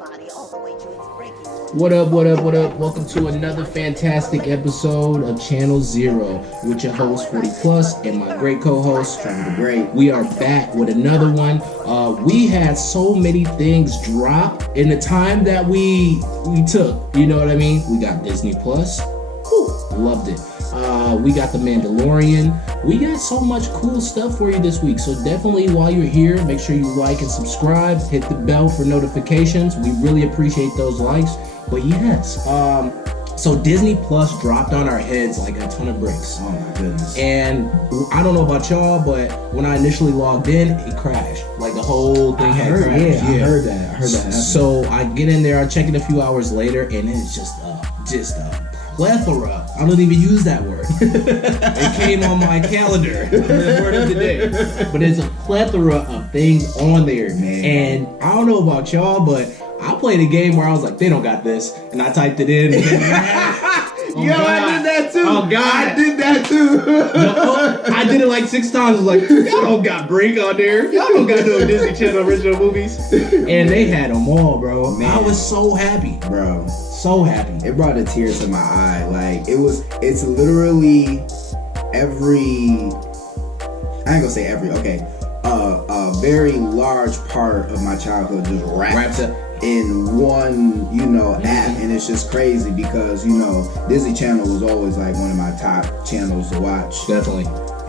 What up, what up, what up? Welcome to another fantastic episode of Channel Zero with your host 40 Plus and my great co-host Trevor the Great. We are back with another one. We had so many things drop in the time that we took. You know what I mean? We got Disney Plus. Loved it. We got the Mandalorian. We got so much cool stuff for you this week. So definitely while you're here, make sure you like and subscribe. Hit the bell for notifications. We really appreciate those likes. But yes, so Disney Plus dropped on our heads like a ton of bricks. Oh my goodness. And I don't know about y'all, but when I initially logged in, it crashed. Like the whole thing had crashed. Yeah, I heard that happen. So I get in there, I check it a few hours later, and it's just a plethora. I don't even use that word. It came on my calendar. The word of the day. But it's a plethora of things on there, man. And I don't know about y'all, but I played a game where I was like, they don't got this, and I typed it in. Oh, yo, God. I did that too. Oh God, I did that too. I did it like 6 times. I was like, y'all don't got Brink on there. Y'all don't got no Disney Channel original movies. And they had them all, bro. Man. I was so happy, bro. So happy. It brought a tear to my eye. Like it's literally every. I ain't gonna say every. Okay, a very large part of my childhood just wrapped up in one, app, and it's just crazy because, Disney Channel was always like one of my top channels to watch. Definitely.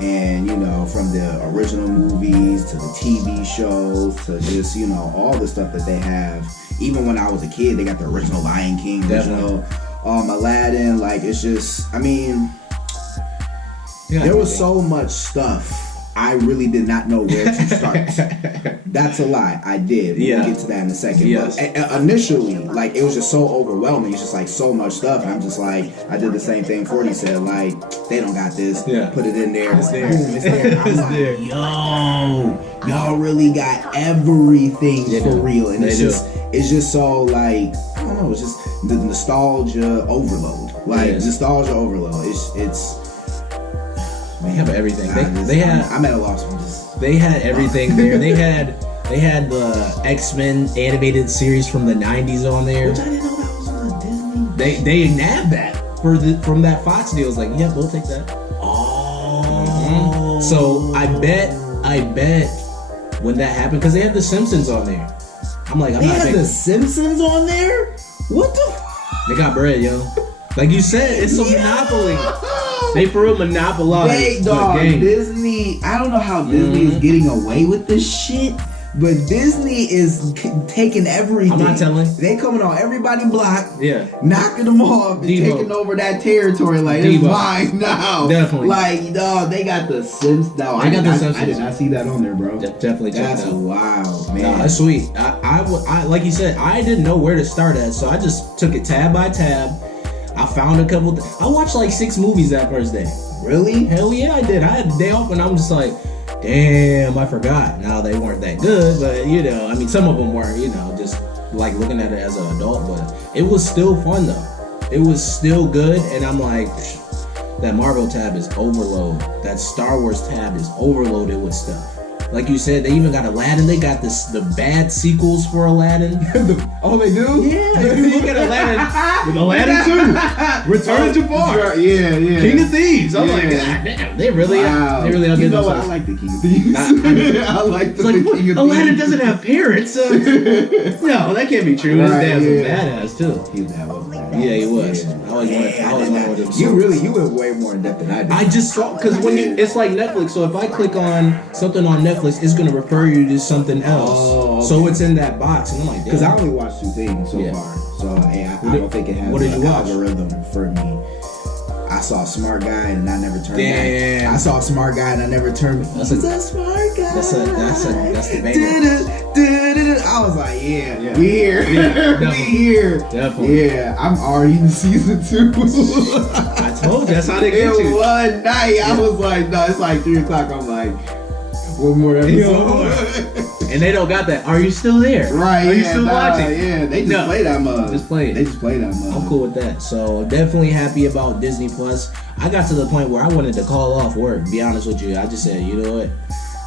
And, from the original movies to the TV shows to just, all the stuff that they have. Even when I was a kid, they got the original Lion King, original Aladdin. Like, it's just, there was so much stuff. I really did not know where to start. That's a lie. I did. We'll get to that in a second. Yes. But initially, like, it was just so overwhelming. It's just like so much stuff. And I'm just like, I did the same thing 40 said. Like, they don't got this. Yeah. Put it in there. It's there. Boom, it's there. I'm like, there. yo, y'all really got everything for real. And it's just so like, I don't know. It's just the nostalgia overload. Like nostalgia overload. It's. They have everything. I'm at a loss for this. They had everything there. They had the X-Men animated series from the 90s on there. Which I didn't know that was on Disney. They nabbed that from that Fox deal. It's like, yeah, we'll take that. Oh. Mm-hmm. So I bet when that happened, because they had the Simpsons on there. I'm like, they had the Simpsons on there? What the? They got bread, yo. Like you said, it's a monopoly. They for real monopolize the game. Disney, I don't know how Disney is getting away with this shit, but Disney is taking everything. I'm not telling. They coming on everybody's block, knocking them off and taking over that territory. Like, it's mine now. Definitely. Like, dog, they got the Sims. No, I did not see that on there, bro. Definitely check That's that out. Wow, man. That's sweet. I like you said, I didn't know where to start at, so I just took it tab by tab. I found a couple. I watched like 6 movies that first day. Really? Hell yeah, I did. I had a day off, and I'm just like, damn, I forgot. Now they weren't that good, but some of them were, just like looking at it as an adult. But it was still fun though. It was still good, and I'm like, that Marvel tab is overload. That Star Wars tab is overloaded with stuff. Like you said, they even got Aladdin. They got the bad sequels for Aladdin. Oh, they do? Yeah. If you look at Aladdin, with Aladdin 2, Return to Bar. Yeah. King of Thieves. I'm like, God damn, they really wow. outdid themselves. What? I like the King of Thieves. I like the King of Thieves. Aladdin doesn't have parents. No, that can't be true. His dad was a badass too. His dad was badass. Yeah, he was. I was one of them. You went way more in depth than I did. I just saw, because it's like Netflix. So if I click on something on Netflix, it's gonna refer you to something else. Oh, okay. So it's in that box, and I'm like, because I only watched 2 things so far. So I don't think it has an algorithm for me. I saw a smart guy and I never turned back. I saw a smart guy and I never turned back. He's a smart guy. That's the banger. I was like, we here. We here. Definitely. Yeah, I'm already in season 2. I told you, that's how they get you. One night, I was like, no, it's like 3 o'clock. I'm like, one more episode. And they don't got that. Are you still there? Right. Are you still watching? Yeah, they just play that mug. Just play it. They just play that mug. I'm cool with that. So definitely happy about Disney Plus. I got to the point where I wanted to call off work. Be honest with you, I just said, you know what?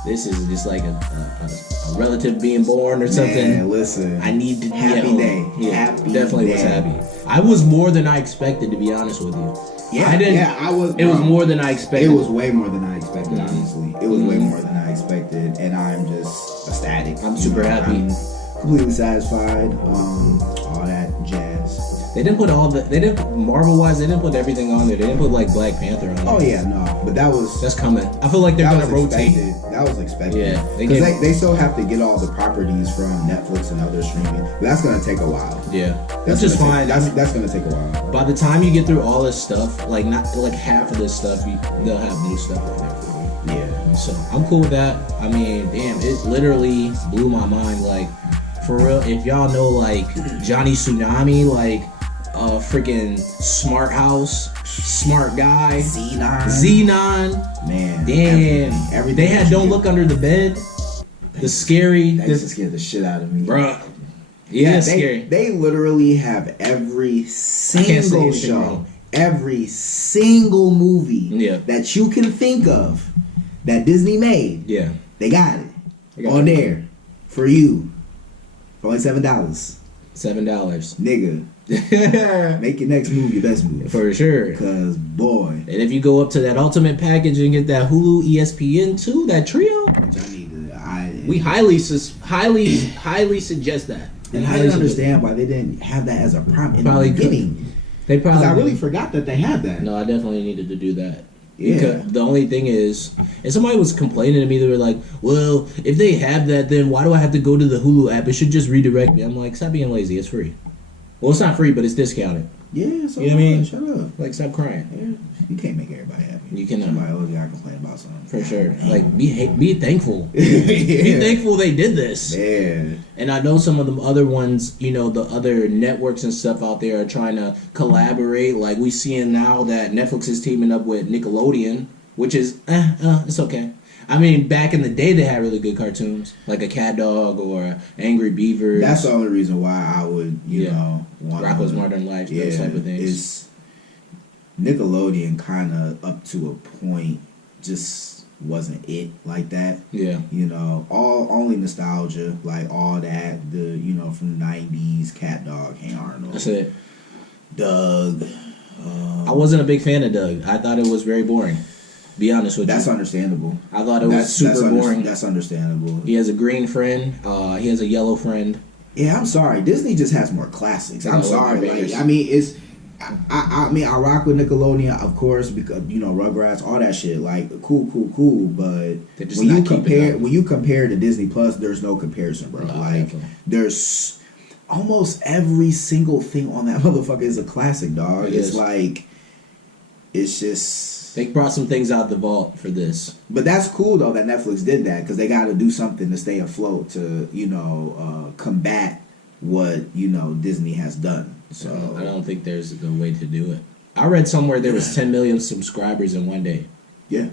this is just like a relative being born or something. Man, listen. I need to happy day. Yeah, happy definitely day. was happy. I was more than I expected, to be honest with you. Yeah, I didn't. Yeah, I was. It was more than I expected. It was way more than I expected. Honestly, it was way Mm-hmm. more than I expected, and I'm just ecstatic. I'm super happy. I'm completely satisfied. All that jazz. They didn't put Marvel wise. They didn't put everything on there. They didn't put like Black Panther on there. Oh yeah, no, but that's coming. I feel like they're gonna rotate. That was expected. Yeah, because they still have to get all the properties from Netflix and other streaming. But that's gonna take a while. Yeah, that's just fine. That's gonna take a while. By the time you get through all this stuff, like not like half of this stuff, they'll have new stuff on there for you. Yeah. So I'm cool with that. I mean, damn, it literally blew my mind. Like, for real, if y'all know like Johnny Tsunami, like freaking Smart House, Smart Guy, Xenon. Man, damn. Everything they had Don't Look Under the Bed. The scary. That used to scare the shit out of me, bruh. Yeah, it's scary. They literally have every single show, wrong. every single movie that you can think of that Disney made. Yeah, they got it on there for you for like $7. Nigga. Make your next movie your best movie. For sure. Because, boy. And if you go up to that ultimate package and get that Hulu ESPN too, that trio, which I need to, we highly suggest that. And I didn't understand why they didn't have that as a prompt in the beginning. They probably. Because I really forgot that they had that. No, I definitely needed to do that. Yeah. Because the only thing is, and somebody was complaining to me, they were like, well, if they have that, then why do I have to go to the Hulu app? It should just redirect me. I'm like, stop being lazy. It's free. Well, it's not free, but it's discounted. Yeah, so you know what I mean? Shut up. Like, stop crying. Yeah. You can't make everybody happy. You cannot. Somebody always gotta complain about something. For sure. Like, be thankful. Be thankful they did this. Yeah. And I know some of the other ones, you know, the other networks and stuff out there are trying to collaborate. Like, we seeing now that Netflix is teaming up with Nickelodeon, which is, it's okay. I mean, back in the day, they had really good cartoons, like a Cat Dog or Angry Beavers. That's the only reason why I would, you know, want Rocko's Modern Life, those type of things. It's Nickelodeon kind of up to a point just wasn't it like that. Yeah. You know, only nostalgia, like all that, you know, from the 90s, Cat Dog, Hey Arnold. That's it. Doug. I wasn't a big fan of Doug. I thought it was very boring. Be honest with you. That's understandable. I thought it was super boring. That's understandable. He has a green friend. He has a yellow friend. Yeah, I'm sorry. Disney just has more classics. I'm sorry. Like, I mean, it's. I mean, I rock with Nickelodeon, of course, because you know Rugrats, all that shit. Like, cool. But when you compare to Disney Plus, there's no comparison, bro. Like, there's almost every single thing on that motherfucker is a classic, dog. It's like, it's just. They brought some things out the vault for this. But that's cool, though, that Netflix did that, because they got to do something to stay afloat to, you know, combat what, you know, Disney has done. So I don't think there's a way to do it. I read somewhere there was 10 million subscribers in one day. Yeah.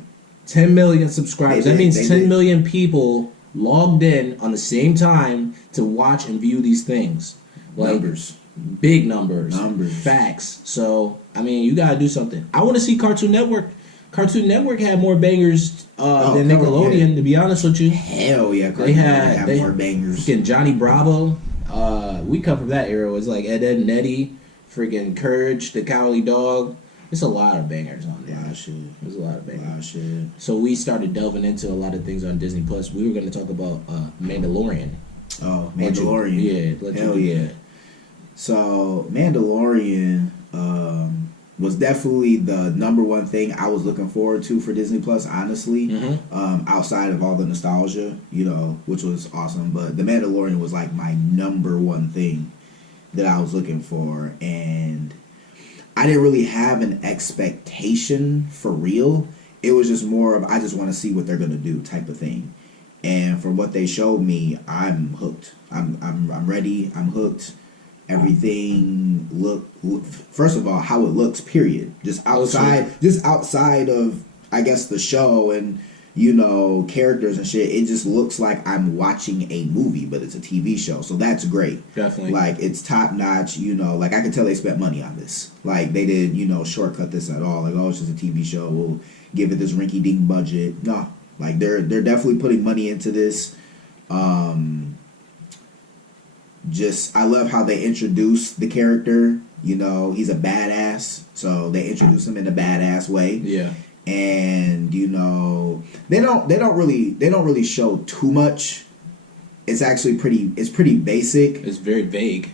10 million subscribers. That means 10 million people logged in on the same time to watch and view these things. Like, numbers. Big numbers. Facts. So, I mean, you gotta do something. I want to see Cartoon Network. Cartoon Network had more bangers than Nickelodeon, to be honest with you. Hell yeah, Cartoon Network had more bangers. Freaking Johnny Bravo. We come from that era. It was like Ed, Edd n Eddy, freaking Courage, the Cowardly Dog. There's a lot of bangers on there. There's a lot of bangers. So we started delving into a lot of things on Disney Plus. We were going to talk about Mandalorian. Oh, Mandalorian. Hell yeah. So Mandalorian was definitely the number one thing I was looking forward to for Disney Plus, honestly. Outside of all the nostalgia, you know, which was awesome. But the Mandalorian was like my number one thing that I was looking for. And I didn't really have an expectation for real. It was just more of, I just want to see what they're going to do type of thing. And from what they showed me, I'm hooked. I'm ready. I'm hooked. Everything first of all, how it looks, period. Just outside of, I guess, the show and, you know, characters and shit, it just looks like I'm watching a movie, but it's a TV show. So that's great. Definitely. Like, it's top notch, you know, like I can tell they spent money on this. Like, they didn't, you know, shortcut this at all. Like, oh, it's just a TV show. We'll give it this rinky dink budget. No. Like they're definitely putting money into this. Just I love how they introduce the character. You know, he's a badass, so they introduce him in a badass way. Yeah. And you know, they don't really show too much. It's actually pretty basic. It's very vague.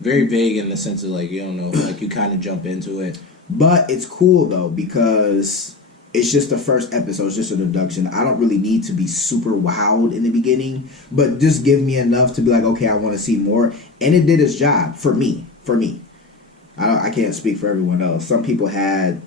Very vague in the sense of like you don't know, like you kind of jump into it. But it's cool though because it's just the first episode. It's just an introduction. I don't really need to be super wowed in the beginning, but just give me enough to be like, okay, I want to see more. And it did its job for me. I can't speak for everyone else. Some people had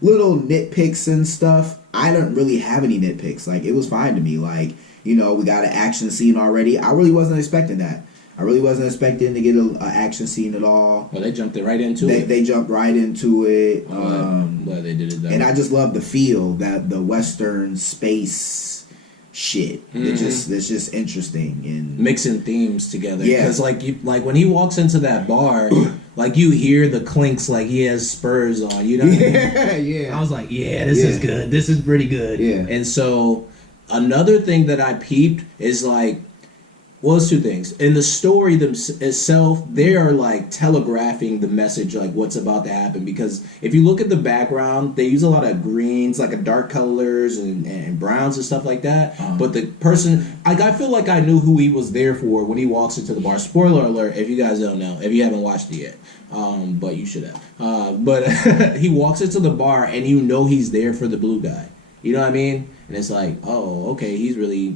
little nitpicks and stuff. I don't really have any nitpicks. Like, it was fine to me. Like, you know, we got an action scene already. I really wasn't expecting that. I really wasn't expecting to get an action scene at all. Well, they jumped right into it. They jumped right into it. Well, they did it that and way. I just love the feel, that the Western space shit. It's just interesting and mixing themes together. Yeah, because like when he walks into that bar, like you hear the clinks, like he has spurs on. You know? What I mean? Yeah. I was like, yeah, this is good. This is pretty good. Yeah. And so another thing that I peeped is like. Well, it's two things. In the story itself, they are like telegraphing the message, like what's about to happen. Because if you look at the background, they use a lot of greens, like a dark colors and browns and stuff like that. But the person, I feel like I knew who he was there for when he walks into the bar. Spoiler alert, if you guys don't know, if you haven't watched it yet. But you should have. But he walks into the bar and you know he's there for the blue guy. You know what I mean? And it's like, oh, okay,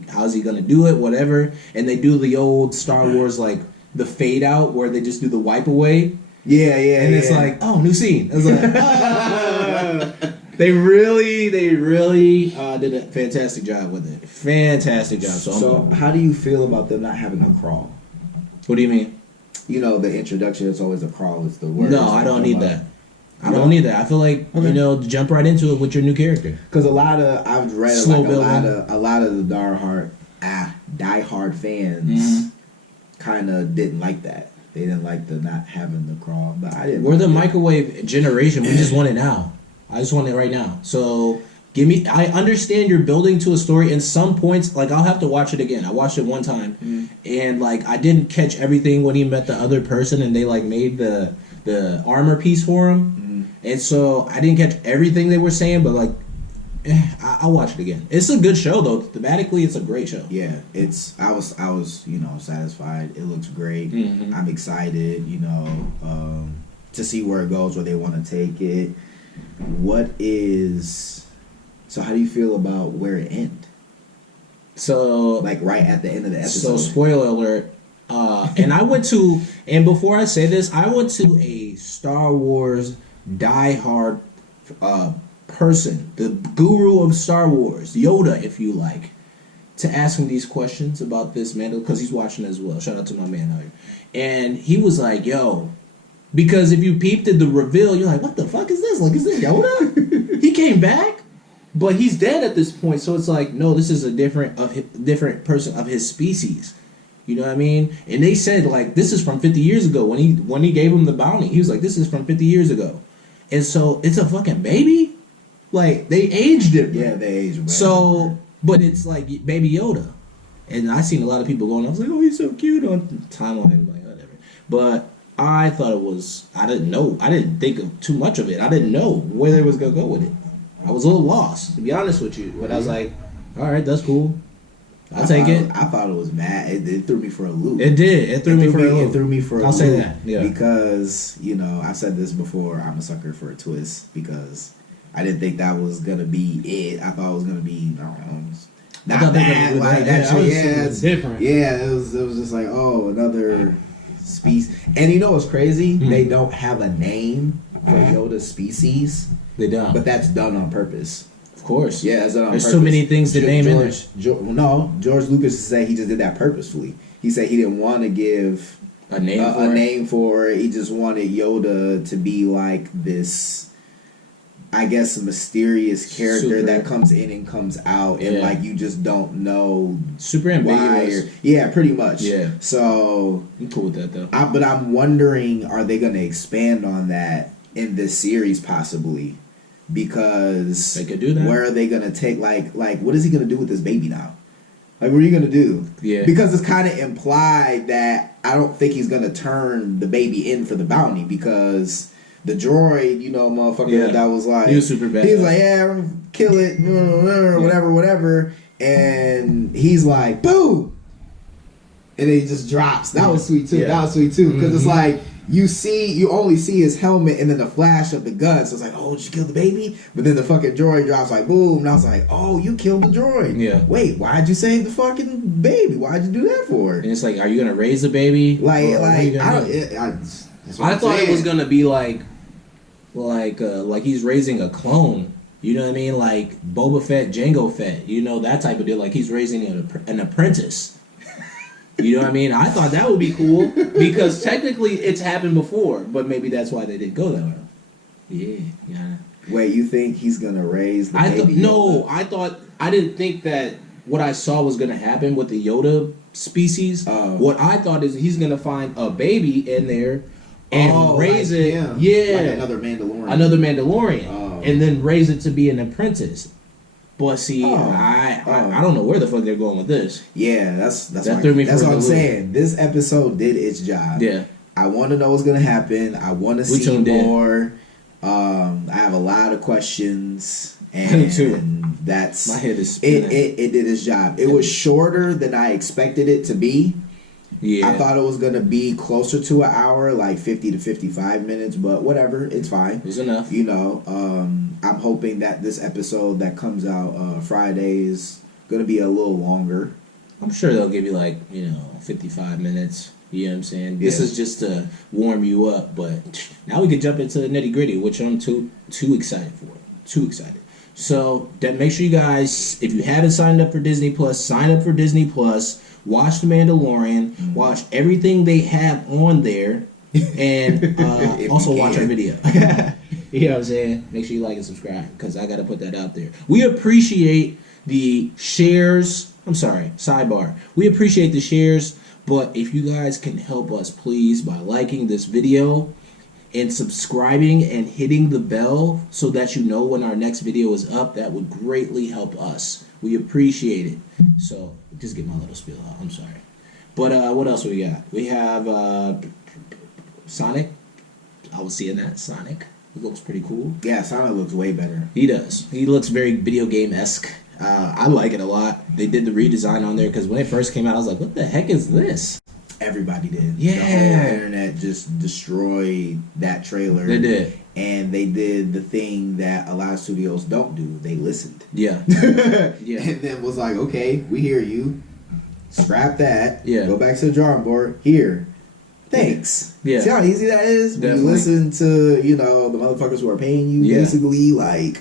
how's he gonna do it? Whatever. And they do the old Star Wars, like, the fade out where they just do the wipe away. Yeah. And it's like, oh, new scene. It's like, They really did a fantastic job with it. Fantastic job. So how do you feel about them not having a crawl? What do you mean? You know, the introduction is always a crawl. It's the word. No, I don't need that. I don't need that. I feel like jump right into it with your new character. Because I've read a lot of the diehard fans kind of didn't like that. They didn't like the not having the crawl, but I didn't. We're the microwave generation. We just want it now. I just want it right now. So I understand you're building to a story. In some points, like I'll have to watch it again. I watched it one time, and like I didn't catch everything when he met the other person, and they like made the armor piece for him. And so I didn't catch everything they were saying, but like, I'll watch it again. It's a good show though. Thematically, it's a great show. Yeah, I was satisfied. It looks great. I'm excited, to see where it goes, where they want to take it. So how do you feel about where it ends? So like right at the end of the So episode. spoiler alert. And before I say this, I went to a Star Wars diehard person, the guru of Star Wars, Yoda, if you like, to ask him these questions about this Mandalorian, because he's watching as well. Shout out to my man out here. And he was like, yo, because if you peeped at the reveal, you're like, what the fuck is this? Like, is this Yoda? He came back, but he's dead at this point. So it's like, no, this is a different person of his species. You know what I mean? And they said, like, this is from 50 years ago. When he gave him the bounty, he was like, this is from 50 years ago. And so it's a fucking baby? Like, they aged it. Yeah, they aged it. So, but it's like Baby Yoda. And I seen a lot of people going, I was like, oh, he's so cute on timeline. Like, whatever. But I thought I didn't know. I didn't think of too much of it. I didn't know where they was going to go with it. I was a little lost, to be honest with you. But I was like, all right, that's cool. I'll take it. I thought it was mad. It threw me for a loop. It did. It threw me for a loop. It threw me for a loop. I'll say that. Yeah. Because, I've said this before, I'm a sucker for a twist because I didn't think that was going to be it. I thought it was going to be, I don't know, not bad. Like that shit. Yeah, it's different. Yeah, it was just like, oh, another species. And you know what's crazy? They don't have a name for Yoda's species. They don't. But that's done on purpose. Of course. Yeah, that's done on There's purpose. so many things to name in there. George Lucas said he just did that purposefully. He said he didn't want to give a name for it. He just wanted Yoda to be like this, I guess, a mysterious character that comes in and comes out, and like you just don't know. Super ambiguous. Yeah, pretty much. Yeah. So I'm cool with that though. But I'm wondering, are they going to expand on that in this series possibly? because they could do that. Where are they gonna take like what is he gonna do with this baby now? Like, what are you gonna do? Yeah. Because it's kind of implied that I don't think he's gonna turn the baby in for the bounty because the droid, motherfucker, that was like, he was super bad. He was like, yeah, I'm gonna kill it, whatever, and he's like, boom, and then he just drops. That was sweet too. That was sweet too because it's like. You only see his helmet and then the flash of the gun. So it's like, oh, did you kill the baby? But then the fucking droid drops like, boom. And I was like, oh, you killed the droid. Yeah. Wait, why'd you save the fucking baby? Why'd you do that for? And it's like, are you going to raise the baby? I thought it was going to be like he's raising a clone. You know what I mean? Like Boba Fett, Jango Fett. That type of deal. Like he's raising an apprentice. You know what I mean? I thought that would be cool because technically it's happened before, but maybe that's why they didn't go that way. Yeah. Wait, you think he's gonna raise the baby? No, I didn't think that what I saw was gonna happen with the Yoda species. What I thought is he's gonna find a baby in there and raise it. Him. Yeah, like another Mandalorian, and then raise it to be an apprentice. But see, I don't know where the fuck they're going with this. Yeah, that's threw me. That's what I'm saying. This episode did its job. Yeah, I want to know what's gonna happen. I want to see more. I have a lot of questions, and that's my head is spinning. It did its job. It was shorter than I expected it to be. Yeah, I thought it was gonna be closer to an hour, like 50 to 55 minutes, but whatever, it's fine. It was enough. I'm hoping that this episode that comes out Friday is gonna be a little longer. I'm sure they'll give you 55 minutes. You know what I'm saying? This is just to warm you up, but now we can jump into the nitty gritty, which I'm too excited for. Too excited. So make sure you guys, if you haven't signed up for Disney Plus, sign up for Disney Plus. Watch The Mandalorian. Watch everything they have on there, and also watch our video. You know what I'm saying? Make sure you like and subscribe because I got to put that out there. We appreciate the shares. I'm sorry, sidebar. We appreciate the shares, but if you guys can help us, please, by liking this video and subscribing and hitting the bell so that you know when our next video is up, that would greatly help us. We appreciate it. So just get my little spiel out. I'm sorry. But what else we got? We have Sonic. I was seeing that. Sonic. It looks pretty cool. Yeah, Sonic looks way better. He does. He looks very video game-esque. I like it a lot. They did the redesign on there because when it first came out, I was like, what the heck is this? Everybody did. Yeah. The whole internet just destroyed that trailer. They did. And they did the thing that a lot of studios don't do. They listened. Yeah. Yeah. And then was like, okay, we hear you. Scrap that. Yeah. Go back to the drawing board. Here. Thanks. Yeah. See how easy that is? When you listen to, the motherfuckers who are paying you, basically, I'm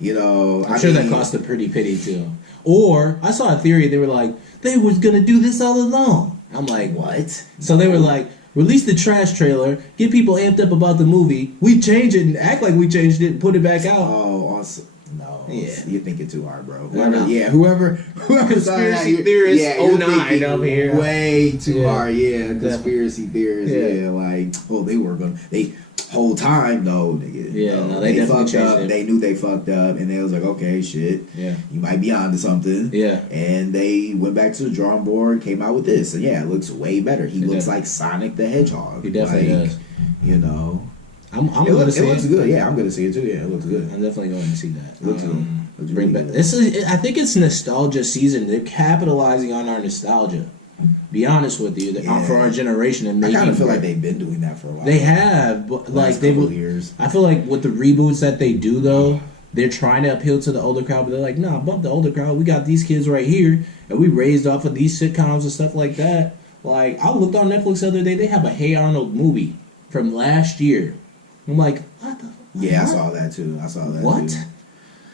sure that cost a pretty penny, too. Or, I saw a theory, they were like, they was going to do this all along. I'm like, what? So they were like, release the trash trailer, get people amped up about the movie, we change it and act like we changed it and put it back out. Oh, awesome. No, you're thinking too hard, bro. Whoever conspiracy theorist 09 over here. Way too hard, conspiracy theorists, they whole time though, they fucked up. They knew they fucked up, and they was like, okay, shit, you might be onto something, and they went back to the drawing board, came out with this, and it looks way better. He looks like Sonic the Hedgehog. He definitely does. I'm going to see it. It looks good. Yeah, I'm going to see it too. Yeah, it looks good. I'm definitely going to see that. It looks good. Bring back. I think it's nostalgia season. They're capitalizing on our nostalgia. Be honest with you, for our generation, and making. I kind of feel like they've been doing that for a while. They have, but years. I feel like with the reboots that they do, though, they're trying to appeal to the older crowd, but they're like, nah, bump the older crowd. We got these kids right here, and we raised off of these sitcoms and stuff like that. Like, I looked on Netflix the other day. They have a Hey Arnold movie from last year. I'm like, what the? Yeah, I saw that too. What?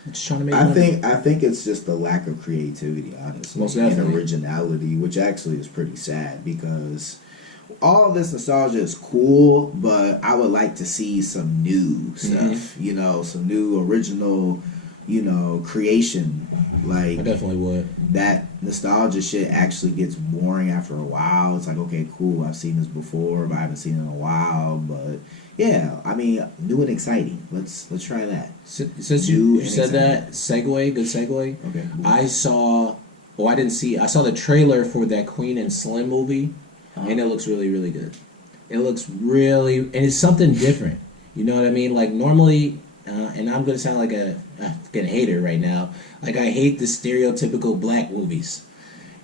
Just trying to make I think it's just the lack of creativity, honestly, most definitely, and originality, which actually is pretty sad because all of this nostalgia is cool, but I would like to see some new stuff. Some new original, creation. Like I definitely would. That nostalgia shit actually gets boring after a while. It's like, okay, cool, I've seen this before, but I haven't seen it in a while. But yeah, I mean, new and exciting. Let's try that. Since you said that, good segue. Okay. I saw the trailer for that Queen and Slim movie, and it looks really, really good. It looks really, and it's something different. You know what I mean? Like normally, and I'm gonna sound like a fucking hater right now. Like I hate the stereotypical black movies.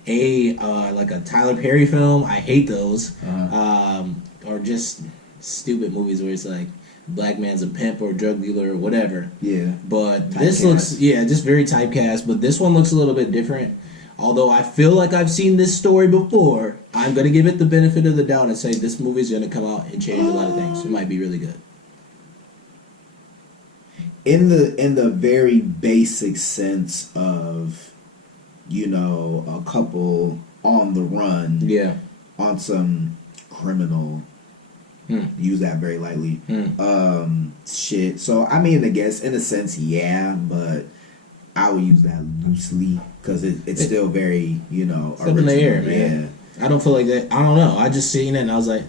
Like a Tyler Perry film, I hate those. Or just stupid movies where it's like black man's a pimp or a drug dealer or whatever. Yeah. But this looks, just very typecast. But this one looks a little bit different. Although I feel like I've seen this story before, I'm gonna give it the benefit of the doubt and say this movie's gonna come out and change a lot of things. It might be really good. In the very basic sense of, you know, a couple on the run, on some criminal, use that very lightly, shit. So I mean, I guess in a sense, yeah, but I would use that loosely because it's still very, you know, it's up in the air, man. Yeah. I don't feel like that. I don't know. I just seen it and I was like,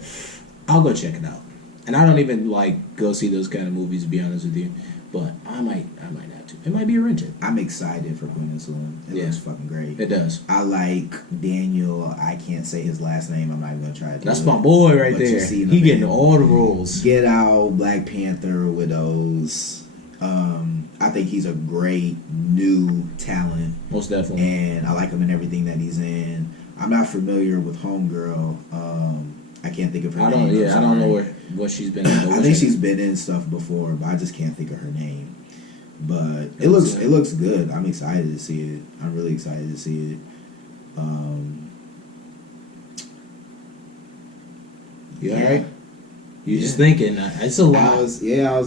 I'll go check it out. And I don't even like go see those kind of movies, to be honest with you. But I might have to. It might be rented. I'm excited for Queen and Slim. It looks fucking great. It does. I like Daniel. I can't say his last name. I'm not even gonna try to. That's my boy right there. He getting all the roles. Get Out, Black Panther, Widows. I think he's a great new talent. Most definitely. And I like him in everything that he's in. I'm not familiar with Homegirl. I can't think of her name. I don't know what she's been in. I think she's been in stuff before, but I just can't think of her name. But it looks good. I'm excited to see it. I'm really excited to see it. You alright? You just thinking? It's a lot. I was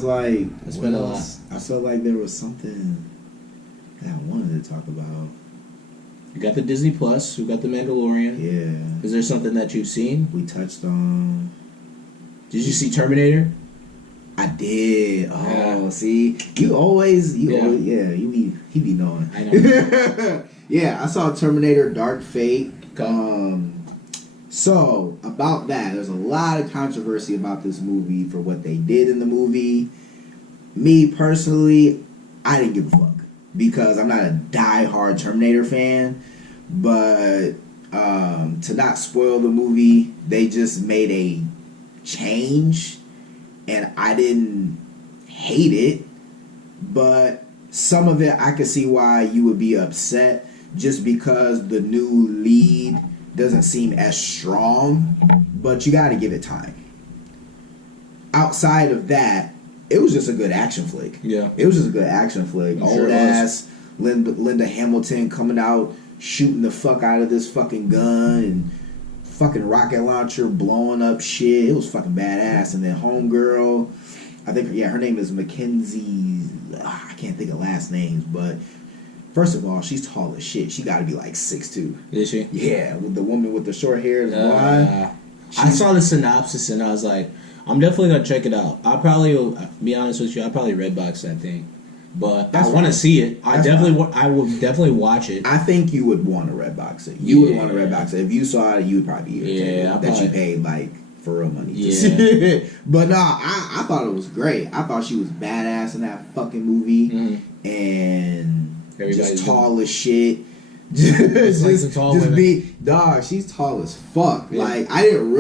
like, it's been a lot. I felt like there was something that I wanted to talk about. You got the Disney Plus. You got the Mandalorian. Yeah. Is there something that you've seen? We touched on. Did you see Terminator? I did. Oh, see, he be knowing. I know. Yeah, I saw Terminator: Dark Fate. So about that, there's a lot of controversy about this movie for what they did in the movie. Me personally, I didn't give a fuck because I'm not a die-hard Terminator fan. But to not spoil the movie, they just made a change. And I didn't hate it, but some of it I could see why you would be upset just because the new lead doesn't seem as strong, but you got to give it time. Outside of that, it was just a good action flick. Yeah. It was just a good action flick. Old ass Linda Hamilton coming out, shooting the fuck out of this fucking gun and fucking rocket launcher blowing up shit. It was fucking badass. And then Homegirl, I think, her name is Mackenzie. I can't think of last names, but first of all, she's tall as shit. She got to be like 6'2". Is she? Yeah, with the woman with the short hair. I saw the synopsis and I was like, I'm definitely gonna check it out. I'll probably be honest with you. I'll probably Redbox that thing. But I want to see it. I will definitely watch it. I think you would want to Redbox it. You would want to Redbox it. If you saw it, you would probably be irritated that you paid like for real money to see it. But no, I thought it was great. I thought she was badass in that fucking movie, and just tall as shit. She's tall as fuck. Yeah. Like I didn't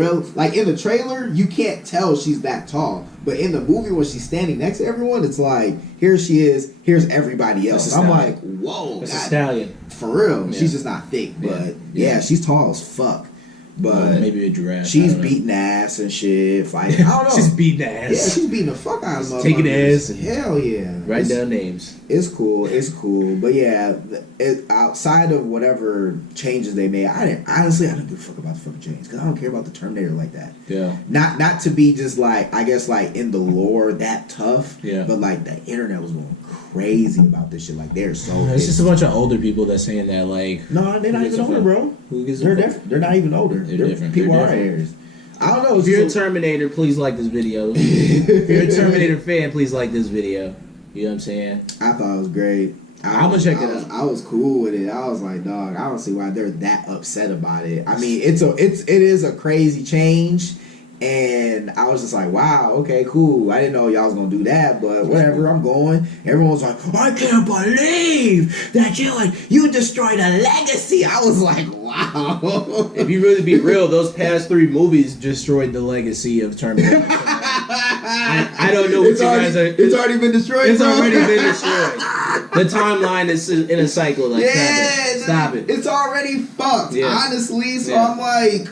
in the trailer you can't tell she's that tall, but in the movie when she's standing next to everyone, it's like here she is, here's everybody else. I'm like, whoa, that's a stallion for real. Yeah. She's just not thick, but yeah, she's tall as fuck. But maybe a giraffe. She's beating ass and shit. Fighting. I don't know. She's beating ass. Yeah, she's beating the fuck out of motherfuckers. Taking ass. Hell yeah. Write down names. It's cool. But yeah, outside of whatever changes they made, I didn't give a fuck about the fucking change because I don't care about the Terminator like that. Yeah. Not to be just like, I guess like in the lore that tough. Yeah. But like the internet was going crazy about this shit. Like they're so. It's just a bunch of older people that's saying that like. No, they're not even older, bro. They're not even older. They're different. People our age. I don't know. If you're a Terminator, please like this video. If you're a Terminator fan, please like this video. You know what I'm saying? I thought it was great. I'm gonna check it out. I was cool with it. I was like, dog, I don't see why they're that upset about it. I mean, it is a crazy change, and I was just like, wow, okay, cool. I didn't know y'all was gonna do that, but whatever. I'm going. Everyone's like, I can't believe that you destroyed a legacy. I was like, wow. If you really be real, those past 3 movies destroyed the legacy of Terminator. I don't know what it's already been destroyed. It's already been destroyed. The timeline is in a cycle. Like, stop it. It's already fucked. Yeah. Honestly, so I'm like,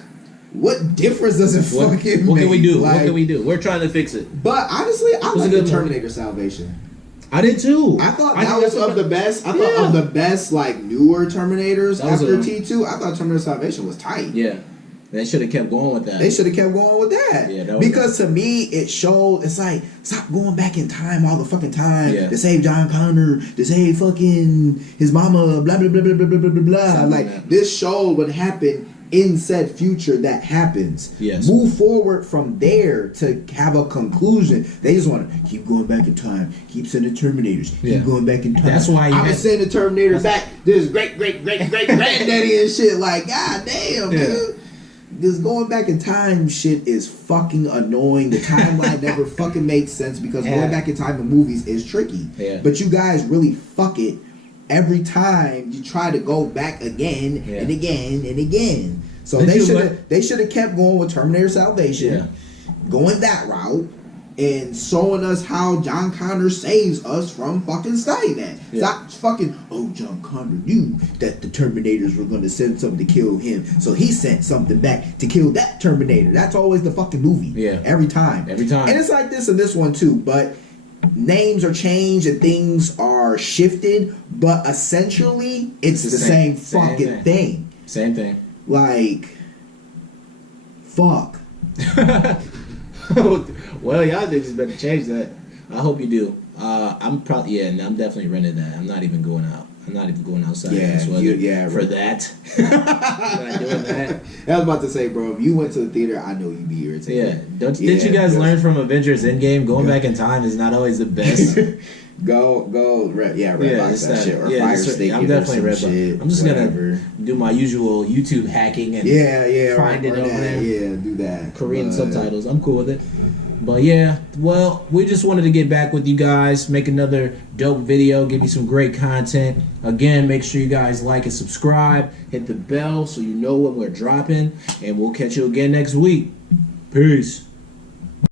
what difference does it fucking make? What can we do? Like, what can we do? We're trying to fix it. But honestly, I like the Terminator Salvation. I did too. I thought that was of the best. I thought of the best, like, newer Terminators after T2. I thought Terminator Salvation was tight. Yeah. They should have kept going with that. They should have kept going with that. Yeah, because to me, it showed, it's like, stop going back in time all the fucking time Yeah. to save John Connor, to save fucking his mama, blah, blah, blah, blah, blah, blah, blah, blah. Something Like, like this showed what happened in said future that happens. Yes. Move forward from there to have a conclusion. They just want to keep going back in time, keep sending Terminators, keep going back in time. That's why I was sending Terminators back. This great granddaddy and shit. Like, god damn, dude. This going back in time shit is fucking annoying. The timeline never fucking makes sense because going back in time in movies is tricky. Yeah. But you guys really fuck it every time you try to go back again and again and again. So they should have kept going with Terminator Salvation, going that route, and showing us how John Connor saves us from fucking Skynet. Stop fucking, John Connor knew that the Terminators were going to send something to kill him, so he sent something back to kill that Terminator. That's always the fucking movie. Yeah. Every time. Every time. And it's like this in this one too, but names are changed and things are shifted, but essentially it's the same fucking thing. Same thing. Like, fuck. Well, y'all niggas better change that. I hope you do. I'm definitely renting that. I'm not even going out. I'm not even going outside this weather for that. I'm not doing that. I was about to say, bro, if you went to the theater, I know you'd be irritated. Yeah. Didn't you guys learn from Avengers Endgame? Going back in time is not always the best. Redbox that shit. Or Fire Stick. I'm definitely Redbox. I'm just gonna do my usual YouTube hacking and find it over there. Yeah, do that. Korean subtitles. I'm cool with it. But yeah, well, we just wanted to get back with you guys, make another dope video, give you some great content. Again, make sure you guys like and subscribe, hit the bell so you know when we're dropping, and we'll catch you again next week. Peace.